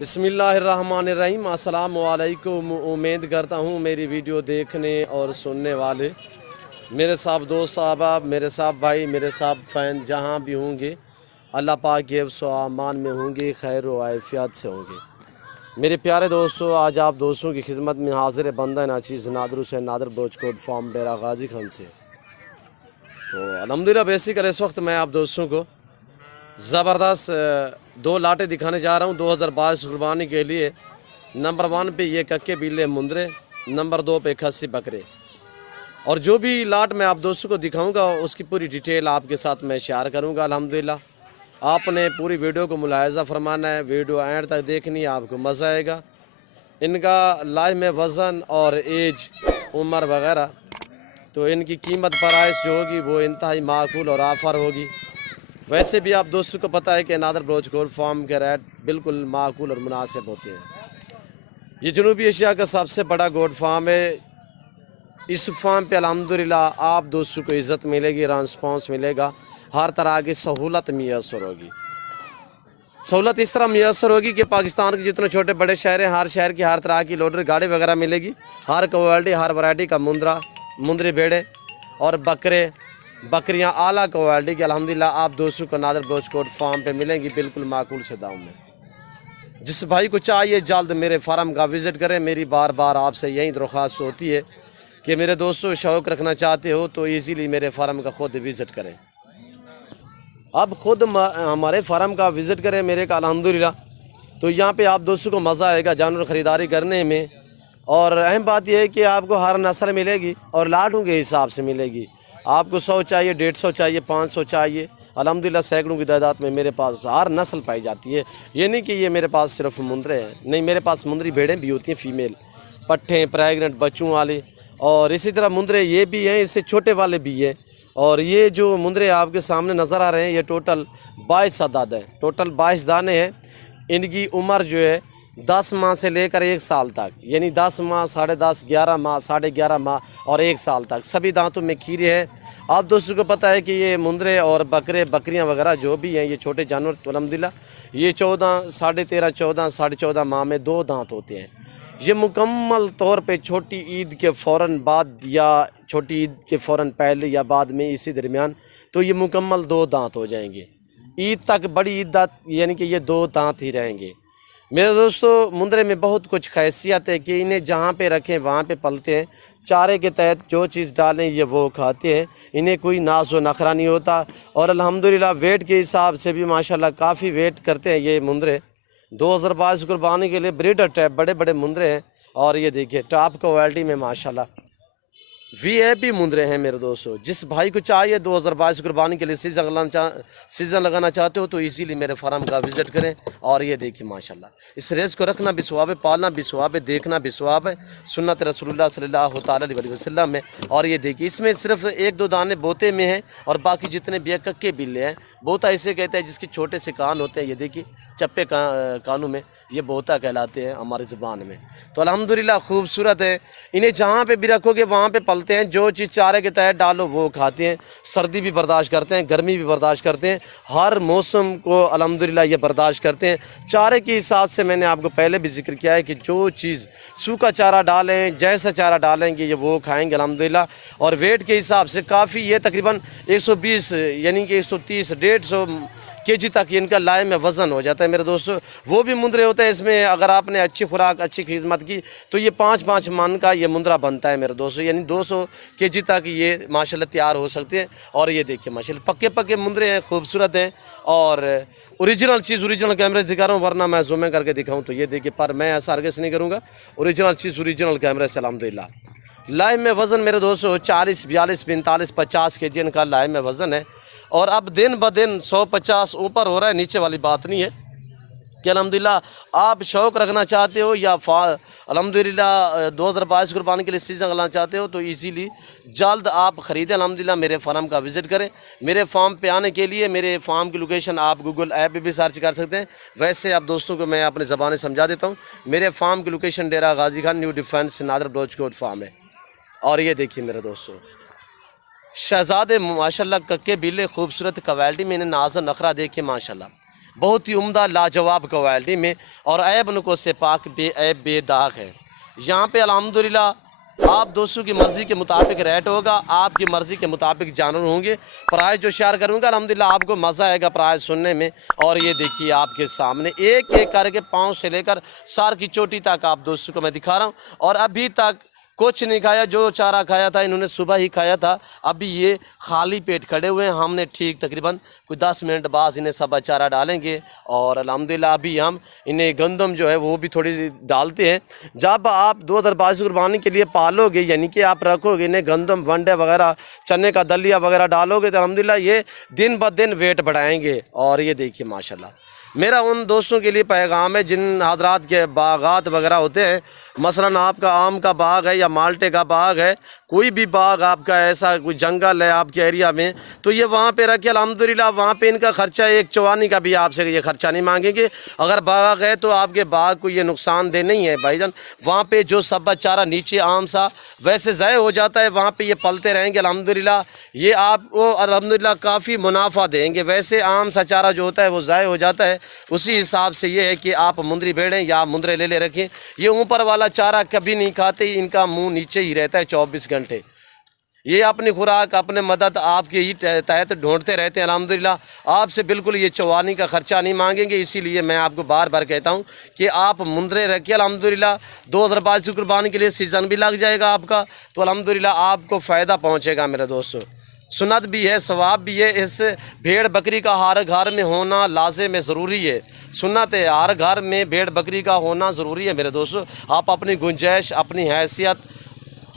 बिस्मिल्लाहिर्रहमानिर्रहीम। अस्सलामु अलैकुम। उम्मीद करता हूँ मेरी वीडियो देखने और सुनने वाले मेरे साहब दोस्त अहबाब, मेरे साहब भाई, मेरे साहब फ़ैन जहाँ भी होंगे अल्लाह पाक के हिफ्ज़ व अमान में होंगे, खैर व आफ़ियत से होंगे। मेरे प्यारे दोस्तों, आज आप दोस्तों की खिदमत में हाज़िर बंदा नाचीज़ नादर हुसैन नादर ब्रोचकोट फार्म डेरा गाजी खान से। तो अल्हम्दुलिल्लाह बेसिकली इस वक्त मैं आप दोस्तों को ज़बरदस्त दो लाटे दिखाने जा रहा हूँ 2022 कुर्बानी के लिए। नंबर 1 पे ये कक्के बिल्ले मुंदरे, नंबर 2 पे खस्सी बकरे। और जो भी लाट मैं आप दोस्तों को दिखाऊंगा उसकी पूरी डिटेल आपके साथ मैं शेयर करूंगा। अल्हम्दुलिल्लाह आपने पूरी वीडियो को मुलाहिज़ा फरमाना है, वीडियो एंड तक देखनी है, आपको मज़ा आएगा। इनका लाइव में वज़न और एज, उम्र वगैरह, तो इनकी कीमत प्राइस जो होगी वो इंतहाई माकूल और ऑफ़र होगी। वैसे भी आप दोस्तों को पता है कि नादर ब्रोचकोट फार्म के रेट बिल्कुल माकूल और मुनासिब होते हैं। ये जनूबी एशिया का सबसे बड़ा गोट फार्म है। इस फार्म पे अल्हम्दुलिल्लाह आप दोस्तों को इज़्ज़त मिलेगी, रिस्पॉन्स मिलेगा, हर तरह की सहूलत मैसर होगी। सहूलत इस तरह मैसर होगी कि पाकिस्तान के जितने छोटे बड़े शहर हैं, हर शहर की हर तरह की लोडर गाड़ी वगैरह मिलेगी। हर क्वालिटी, हर वैरायटी का मुंदरी भेड़े और बकरियां आला क्वालिटी की अल्हम्दुलिल्लाह आप दोस्तों को नादर ब्रोचकोट फार्म पे मिलेंगी बिल्कुल माकूल से दाम में। जिस भाई को चाहिए जल्द मेरे फार्म का विज़िट करें। मेरी बार बार आपसे यही दरख्वास्त होती है कि मेरे दोस्तों शौक़ रखना चाहते हो तो ईज़िली मेरे फार्म का ख़ुद विज़िट करें। अब ख़ुद हमारे फार्म का विज़िट करें मेरे का अल्हम्दुलिल्लाह, तो यहाँ पे आप दोस्तों को मज़ा आएगा जानवर ख़रीदारी करने में। और अहम बात यह है कि आपको हर नस्ल मिलेगी और लाटों के हिसाब से मिलेगी। आपको 100 चाहिए, 150 चाहिए, 500 चाहिए, अल्हम्दुलिल्लाह सैकड़ों की तादाद में मेरे पास हर नस्ल पाई जाती है। ये नहीं कि ये मेरे पास सिर्फ मुंदरे हैं, नहीं, मेरे पास मुंदरी भेड़ें भी होती हैं, फ़ीमेल पट्ठे प्रेगनेंट बच्चों वाले, और इसी तरह मुंदरे ये भी हैं, इससे छोटे वाले भी हैं। और ये जो मुंदरे आपके सामने नज़र आ रहे हैं ये टोटल 22 अदाद हैं, टोटल 22 दाने हैं। इनकी उम्र जो है 10 माह से लेकर 1 साल तक, यानी 10 माह, 10.5, 11 माह, 11.5 माह और 1 साल तक सभी दांतों में खीरे हैं। आप दोस्तों को पता है कि ये मुंदरे और बकरियां वगैरह जो भी हैं ये छोटे जानवर, तो अल्हम्दुलिल्लाह ये 14, 13.5, 14, 14.5 माह में 2 दांत होते हैं। ये मुकम्मल तौर पे छोटी ईद के फ़ौरन बाद या छोटी ईद के फ़ौरन पहले या बाद में इसी दरमियान तो ये मुकम्मल 2 दांत हो जाएंगे। ईद तक, बड़ी ईद तक यानी कि ये 2 दांत ही रहेंगे। मेरे दोस्तों मुंदरे में बहुत कुछ खैसियत है कि इन्हें जहाँ पे रखें वहाँ पे पलते हैं। चारे के तहत जो चीज़ डालें ये वो खाते हैं, इन्हें कोई नाज व नखरा नहीं होता। और अल्हम्दुलिल्लाह वेट के हिसाब से भी माशाल्लाह काफ़ी वेट करते हैं ये मुंदरे। 2022 कुर्बानी के लिए ब्रीडर टाइप बड़े बड़े मुंदरे हैं। और ये देखिए टॉप क्वालिटी में माशाल्लाह VIP मुंदरे हैं मेरे दोस्तों। जिस भाई को चाहिए 2022 कुर्बानी के लिए सीज़न लगाना चाहते हो तो इजीली मेरे फार्म का विज़िट करें। और ये देखिए माशाल्लाह इस रेस को रखना भी सवाब है, पालना भी सवाब है, देखना भी सवाब है, सुन्नत रसूलुल्लाह सल्लल्लाहु अलैहि वसल्लम में। और ये देखिए इसमें सिर्फ 1-2 दाने बोते में हैं और बाकी जितने भी कक्के बिल्ले हैं। बोता इसे कहते हैं जिसके छोटे से कान होते हैं, ये देखिए चप्पे कानों में, ये बोता कहलाते हैं हमारी ज़बान में। तो अल्हम्दुलिल्लाह खूबसूरत है। इन्हें जहाँ पे भी रखोगे वहाँ पे पलते हैं, जो चीज़ चारे के तहत डालो वो खाते हैं। सर्दी भी बर्दाश्त करते हैं, गर्मी भी बर्दाश्त करते हैं, हर मौसम को अल्हम्दुलिल्लाह ये बर्दाश्त करते हैं। चारे के हिसाब से मैंने आपको पहले भी जिक्र किया है कि जो चीज़ सूखा चारा डालें, जैसा चारा डालेंगे ये वो खाएँगे अल्हम्दुलिल्लाह। और वेट के हिसाब से काफ़ी, ये तकरीबन 120 यानी कि 130, 150 kg तक इनका लाए में वज़न हो जाता है मेरे दोस्तों। वो भी मुंदरे होते हैं इसमें, अगर आपने अच्छी खुराक, अच्छी खिदमत की तो ये 5-5 मन का ये मुंदरा बनता है मेरे दोस्तों, यानी 200 kg तक ये माशाल्लाह तैयार हो सकते हैं। और ये देखिए माशाल्लाह पक्के पक्के मुंदरे हैं, खूबसूरत हैं। और ओरिजिनल चीज़ ओरिजिनल कैमरे से दिखा रहा हूँ, वरना मैं जूम करके दिखाऊँ तो ये देखिए, पर मैं ऐसा हरगिज़ नहीं करूँगा। ओरिजिनल चीज़ ओरिजिनल कैमरे से अल्हम्दुलिल्लाह। लाइव में वज़न मेरे दोस्तों 40, 42, 45, 50 kg इनका लाइव में वज़न है। और अब दिन ब दिन 150 ऊपर हो रहा है, नीचे वाली बात नहीं है कि अल्हम्दुलिल्लाह आप शौक़ रखना चाहते हो या अल्हम्दुलिल्लाह 2022 कुर्बानी के लिए सीज़न लगाना चाहते हो तो इजीली जल्द आप ख़रीदें। अल्हम्दुलिल्लाह मेरे फार्म का विज़िट करें। मेरे फार्म पे आने के लिए मेरे फार्म की लोकेशन आप गूगल ऐप पे भी सर्च कर सकते हैं। वैसे आप दोस्तों को मैं अपने ज़बान समझा देता हूँ। मेरे फार्म की location Dera Ghazi Khan new defence नादर ब्रोचकोट फार्म है। और ये देखिए मेरे दोस्तों शहज़ादे माशाल्लाह कक्के बिल्ले खूबसूरत क्वालिटी में, इन्हें नाज़ नखरा देखिए माशाल्लाह। बहुत ही उम्दा लाजवाब क्वालिटी में, और ऐब नको से पाक बेऐब बेदाग है। यहाँ पे अल्हम्दुलिल्लाह आप दोस्तों की मर्ज़ी के मुताबिक रेट होगा, आपकी मर्ज़ी के मुताबिक जानवर होंगे। प्राइस जो शेयर करूँगा अल्हम्दुलिल्लाह आपको मज़ा आएगा प्राइस सुनने में। और ये देखिए आपके सामने एक एक करके पाँव से लेकर सर की चोटी तक आप दोस्तों को मैं दिखा रहा हूँ। और अभी तक कुछ नहीं खाया, जो चारा खाया था इन्होंने सुबह ही खाया था। अभी ये खाली पेट खड़े हुए हैं। हमने ठीक तकरीबन कुछ 10 मिनट बाद इन्हें सब चारा डालेंगे। और अल्हम्दुलिल्लाह अभी हम इन्हें गंदम जो है वो भी थोड़ी सी डालते हैं। जब आप 2022 कुर्बानी के लिए पालोगे, यानी कि आप रखोगे इन्हें गंदम वंडे वगैरह चने का दलिया वगैरह डालोगे, तो अल्हम्दुलिल्लाह ये दिन ब दिन वेट बढ़ाएंगे। और ये देखिए माशाल्लाह, मेरा उन दोस्तों के लिए पैगाम है जिन हजरात के बागात वगैरह होते हैं, मसलन आपका आम का बाग है या माल्टे का बाग है, कोई भी बाग आपका ऐसा कोई जंगल है आपके एरिया में, तो ये वहाँ पे रखे अल्हम्दुलिल्लाह। वहाँ पे इनका खर्चा एक चवानी का भी आपसे ये खर्चा नहीं मांगेंगे। अगर बाग है तो आपके बाग को ये नुकसानदेह नहीं है भाईजान। वहाँ पे जो सब चारा नीचे आम सा वैसे ज़ाय हो जाता है, वहाँ पे ये पलते रहेंगे अल्हम्दुलिल्लाह। ये आपको अल्हम्दुलिल्लाह काफ़ी मुनाफा देंगे। वैसे आम सा चारा जो होता है वो ज़ाय हो जाता है, उसी हिसाब से ये है कि आप मुंदरी भेड़ें या मुंदरे ले रखें। ये ऊपर वाला चारा कभी नहीं खाते, इनका मुंह नीचे ही रहता है 24 घंटे। ये अपनी खुराक अपने मदद आपके ही तहत ढूंढते रहते हैं अल्हम्दुलिल्लाह। आपसे बिल्कुल ये चवानी का ख़र्चा नहीं मांगेंगे। इसीलिए मैं आपको बार बार कहता हूँ कि आप मुंदरे रखिए अल्हम्दुलिल्लाह। 2022 की कुर्बानी के लिए सीज़न भी लग जाएगा आपका, तो अल्हम्दुलिल्लाह आपको फ़ायदा पहुँचेगा मेरे दोस्तों। सुन्नत भी है, सवाब भी है। इस भेड़ बकरी का हर घर में होना लाज़िम है, ज़रूरी है। सुन्नत है, हर घर में भेड़ बकरी का होना ज़रूरी है मेरे दोस्तों। आप अपनी गुंजाइश, अपनी हैसियत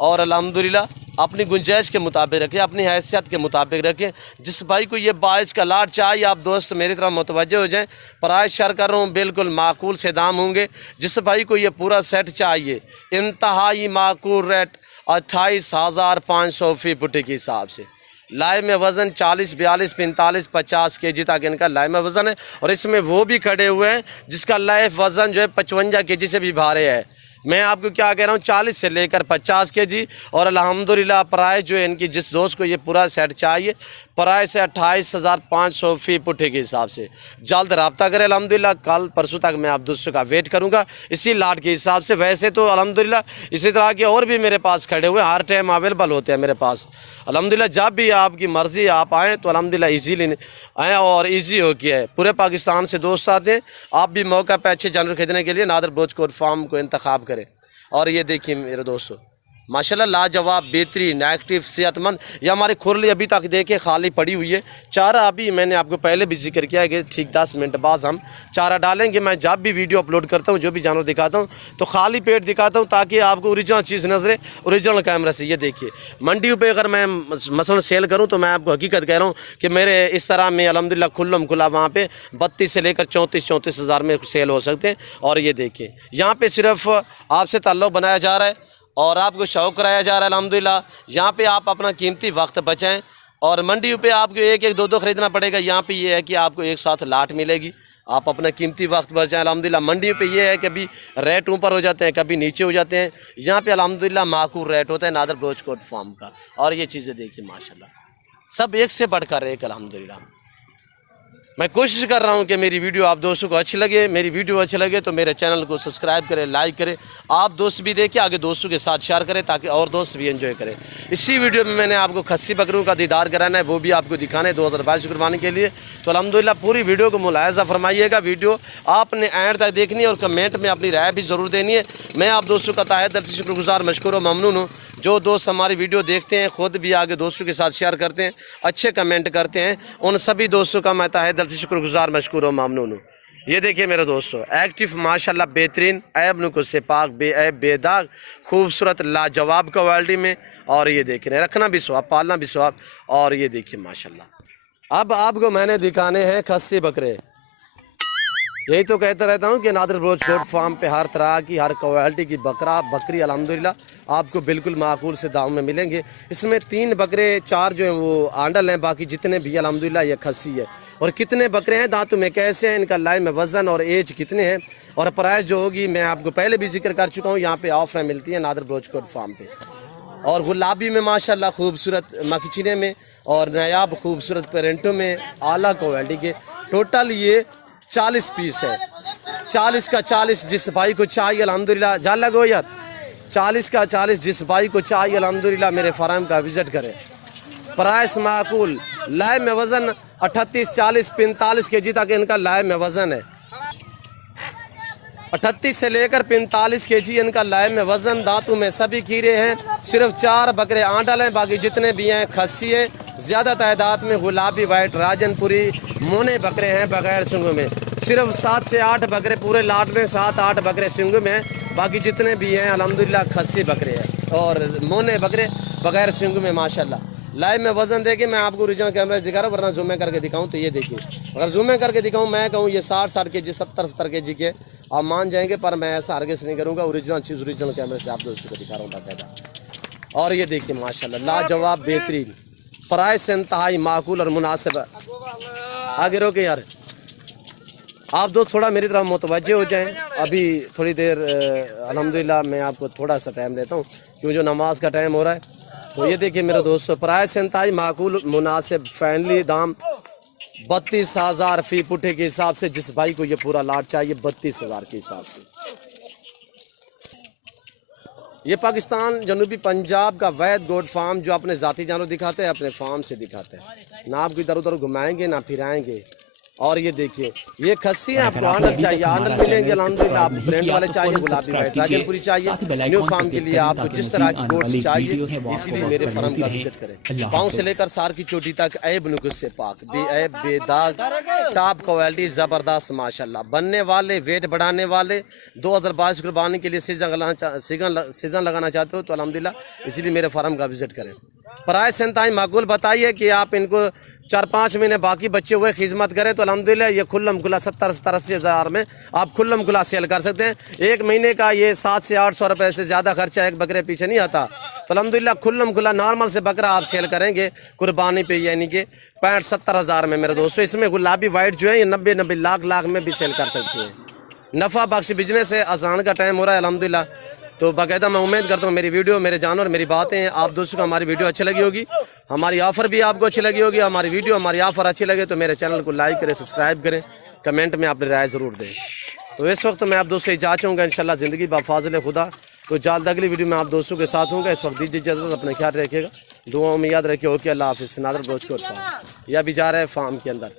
और अल्हम्दुलिल्लाह अपनी गुंजाइश के मुताबिक रखें, अपनी हैसियत के मुताबिक रखें। जिस भाई को ये 22 का लाट चाहिए, आप दोस्त मेरी तरफ मुतवज्जे हो जाएं। प्राइस शेयर कर रहा हूँ, बिल्कुल माकूल से दाम होंगे। जिस भाई को ये पूरा सेट चाहिए, इंतहाई माकूल रेट 28,500 फ़ी फुटे के हिसाब से। लाइव में वज़न 40, 42, 45, 50 kg तक इनका लाइव में वज़न है। और इसमें वो भी खड़े हुए हैं जिसका लाइव वज़न जो है 55 kg से भी भारे है। मैं आपको क्या कह रहा हूँ, 40 से लेकर 50 kg। और अल्हम्दुलिल्लाह प्राइस जो है इनकी, जिस दोस्त को ये पूरा सेट चाहिए, प्राइस है 28,500 फ़ी पुट्ठे के हिसाब से। जल्द रब्ता करें अल्हम्दुलिल्लाह। कल परसों तक मैं आप दोस्तों का वेट करूँगा इसी लाट के हिसाब से। वैसे तो अल्हम्दुलिल्लाह इसी तरह के और भी मेरे पास खड़े हुए हर टाइम अवेलेबल होते हैं मेरे पास अल्हम्दुलिल्लाह। जब भी आपकी मर्ज़ी आप आएँ तो अल्हम्दुलिल्लाह इजीली आएँ और इजी हो के है। पूरे पाकिस्तान से दोस्त आते हैं। आप भी मौका पे अच्छे जानवर खरीदने के लिए नादिर ब्रोच कोट फार्म को इंतखाब करें। और ये देखिए मेरे दोस्तों माशाल्लाह लाजवाब, बेहतरीन, एक्टिव, सेहतमंद। ये हमारी खुरली अभी तक देखे खाली पड़ी हुई है। चारा अभी मैंने आपको पहले भी जिक्र किया है कि ठीक 10 मिनट बाद हम चारा डालेंगे। मैं जब भी वीडियो अपलोड करता हूँ, जो भी जानवर दिखाता हूँ, तो खाली पेट दिखाता हूँ ताकि आपको ओरिजिनल चीज़ नजरे ओरिजिनल कैमरा से। ये देखिए मंडियों पर अगर मैं मसलन सेल करूँ तो मैं आपको हकीकत कह रहा हूँ कि मेरे इस तरह में अल्हम्दुलिल्लाह खुल्लम खुला वहाँ पर 32 से लेकर 34 हज़ार में सेल हो सकते हैं। और ये देखिए यहाँ पर सिर्फ आपसे ताल्लुक़ बनाया जा रहा है और आपको शौक़ कराया जा रहा है अल्हम्दुलिल्लाह। यहाँ पे आप अपना कीमती वक्त बचाएं। और मंडियों पे आपको एक एक दो ख़रीदना पड़ेगा। यहाँ पे ये है कि आपको एक साथ लाट मिलेगी, आप अपना कीमती वक्त बचाएं अल्हम्दुलिल्लाह। मंडियों पे ये है कि कभी रेट ऊपर हो जाते हैं, कभी नीचे हो जाते हैं। यहाँ पे अल्हम्दुलिल्लाह माकूल रेट होता है नादिर ब्रोच कोट फार्म का। और ये चीज़ें देखिए माशाल्लाह सब एक से बढ़कर एक अल्हम्दुलिल्लाह। मैं कोशिश कर रहा हूं कि मेरी वीडियो आप दोस्तों को अच्छी लगे। मेरी वीडियो अच्छी लगे तो मेरे चैनल को सब्सक्राइब करें, लाइक करें। आप दोस्त भी देखिए, आगे दोस्तों के साथ शेयर करें ताकि और दोस्त भी एंजॉय करें। इसी वीडियो में मैंने आपको खस्सी बकरों का दीदार कराना है, वो भी आपको दिखाना है 2022 कुर्बानी के लिए। तो अल्हम्दुलिल्लाह पूरी वीडियो को मुलाहिज़ा फरमाइएगा। वीडियो आपने एंड तक देखनी है और कमेंट में अपनी राय भी ज़रूर देनी है। मैं आप दोस्तों का तहे दिल से शुक्रगुज़ार, मशकूर और ममनून हूँ। जो दोस्त हमारी वीडियो देखते हैं, ख़ुद भी आगे दोस्तों के साथ शेयर करते हैं, अच्छे कमेंट करते हैं, उन सभी दोस्तों का मैं तहे दिल से शुक्रगुज़ार, मशकूर और ममनून हूँ। ये देखिए मेरे दोस्तों एक्टिव माशाल्लाह बेहतरीन, ऐब नुको से पाक, बेऐब बेदाग, खूबसूरत लाजवाब क्वालिटी में। और ये देख रहे हैं, रखना भी स्वाब, पालना भी स्वाब। और ये देखिए माशाल्लाह। अब आपको मैंने दिखाने हैं खस्सी बकरे। यही तो कहता रहता हूँ कि नादिर ब्रोच कोट फार्म पे हर तरह की, हर क्वालिटी की बकरी अल्हम्दुलिल्लाह आपको बिल्कुल माकूल से दाम में मिलेंगे। इसमें 3 बकरे, 4 जो हैं वो आंडल हैं, बाकी जितने भी अल्हम्दुलिल्लाह ये खस्सी है। और कितने बकरे हैं, दांतों में कैसे हैं, इनका लाइव में वज़न और एज कितने हैं और प्राइस जो होगी मैं आपको पहले भी जिक्र कर चुका हूँ। यहाँ पर ऑफरें मिलती हैं नादिर ब्रोच कोट फार्म पर। और गुलाबी में माशाल्लाह खूबसूरत मकचीने में और नायाब खूबसूरत पेरेंटों में आला क्वालिटी के टोटल ये 40 पीस है। 40 का 40 जिस भाई को चाहिए अल्हम्दुलिल्लाह, जान लगो यार, 40 का 40 जिस भाई को चाहिए अल्हम्दुलिल्लाह मेरे फार्म का विजिट करें। प्राइस माकूल, लाइव में वज़न 38, 40, 45 केजी तक इनका लाइव में वज़न है। 38 से लेकर 45 केजी इनका लाइव में वज़न। दांतों में सभी कीड़े हैं। सिर्फ 4 बकरे आंडल हैं, बाकी जितने भी हैं खस्सी हैं। ज़्यादा तादाद में गुलाबी वाइट राजनपुरी मोने बकरे हैं बगैर सिंगों में। सिर्फ 7 से 8 बकरे पूरे लाट में, 7-8 बकरे सिंगों में हैं। बाकी जितने भी हैं अल्हम्दुलिल्लाह खस्सी बकरे हैं और मोने बकरे बगैर सिंगों में माशाल्लाह। लाइव में वज़न देके मैं आपको ओरिजिनल कैमरा दिखा रहा हूँ, वरना जूम करके दिखाऊँ तो ये देखिए। अगर जूम करके दिखाऊँ, मैं कहूँ ये 60 केजी 70 केजी के आप मान जाएंगे, पर मैं ऐसा हरगिज़ नहीं करूँगा। ओरिजिनल चीज़ ओरिजिनल कैमरे से आप दोस्तों को दिखा रहा हूँ बाकायदा। और ये देखिए माशाल्लाह लाजवाब बेहतरीन, प्राइस इंतहाई माकूल और मुनासिब। आगे रोके यार, आप दोस्त थोड़ा मेरी तरफ मुतवज्जे हो जाएं। अभी थोड़ी देर अल्हम्दुलिल्लाह मैं आपको थोड़ा सा टाइम देता हूँ, क्यों जो नमाज का टाइम हो रहा है। तो ये देखिए मेरे दोस्तों, प्राइस इंतहाई माकूल मुनासिब फैनली दाम 32,000 फी पुठे के हिसाब से। जिस भाई को ये पूरा लाट चाहिए 32,000 के हिसाब से। ये पाकिस्तान जनूबी पंजाब का वैद गोड फार्म जो अपने ज़ाती जानवर दिखाते हैं, अपने फार्म से दिखाते हैं, ना आपको इधर उधर घुमाएंगे ना फिराएंगे। और ये देखिए ये खस्सी है, आपको आंडल चाहिए आंडल मिलेंगे अल्हम्दुलिल्लाह। आप ब्रांड वाले चाहिए गुलाबी वाइट राजनपुरी चाहिए, न्यू फार्म के लिए आपको जिस तरह की गोट्स चाहिए, इसीलिए मेरे फार्म का विजिट करें। पाँव से लेकर सार की चोटी तक ऐब नुकुस से पाक, बेऐब बेदाग, टॉप क्वालिटी ज़बरदस्त माशाल्लाह। बनने वाले, वेट बढ़ाने वाले, 2022 कुर्बानी के लिए सीज़न लगाना चाहते हो तो अल्हम्दुलिल्लाह इसीलिए मेरे फार्म का विजिट करें। प्राइस इंतहाई माकूल बताइए कि आप इनको 4-5 महीने बाकी बच्चे हुए खिदमत करें तो अल्हम्दुलिल्लाह ये खुल्लम खुला 70-80 हज़ार में आप खुल्लम खुला सेल कर सकते हैं। एक महीने का ये 700 से 800 रुपये से ज़्यादा खर्चा एक बकरे पीछे नहीं आता। तो अल्हम्दुलिल्लाह खुल्लम खुला नॉर्मल से बकरा आप सेल करेंगे कुर्बानी पे, यानी कि 65-70 हज़ार में मेरे दोस्तों। इसमें गुलाबी वाइट जो है ये 90-90 लाख में भी सेल कर सकते हैं। नफ़ा बख्श बिजनेस है, आसान का टाइम हो रहा है अल्हम्दुलिल्लाह। तो बाकायदा मैं उम्मीद करता हूँ मेरी वीडियो, मेरे जानवर, मेरी बातें आप दोस्तों को हमारी वीडियो अच्छी लगी होगी, हमारी ऑफ़र भी आपको अच्छी लगी होगी। हमारी वीडियो, हमारी ऑफ़र अच्छी लगे तो मेरे चैनल को लाइक करें, सब्सक्राइब करें, कमेंट में अपनी राय ज़रूर दें। तो इस वक्त मैं आप दोस्तों इजाज़त चाहूँगा, इंशाल्लाह ज़िंदगी बाफ़ाज़िल खुदा। तो जल्द अगली वीडियो में आप दोस्तों के साथ होंगे। इस वक्त दीजिए इजाज़त, अपना ख्याल रखिएगा, दुआओं में याद रखिए। ओके, अल्लाह हाफ़िज़। नादर बोझ को या भी जा रहे हैं फार्म के अंदर।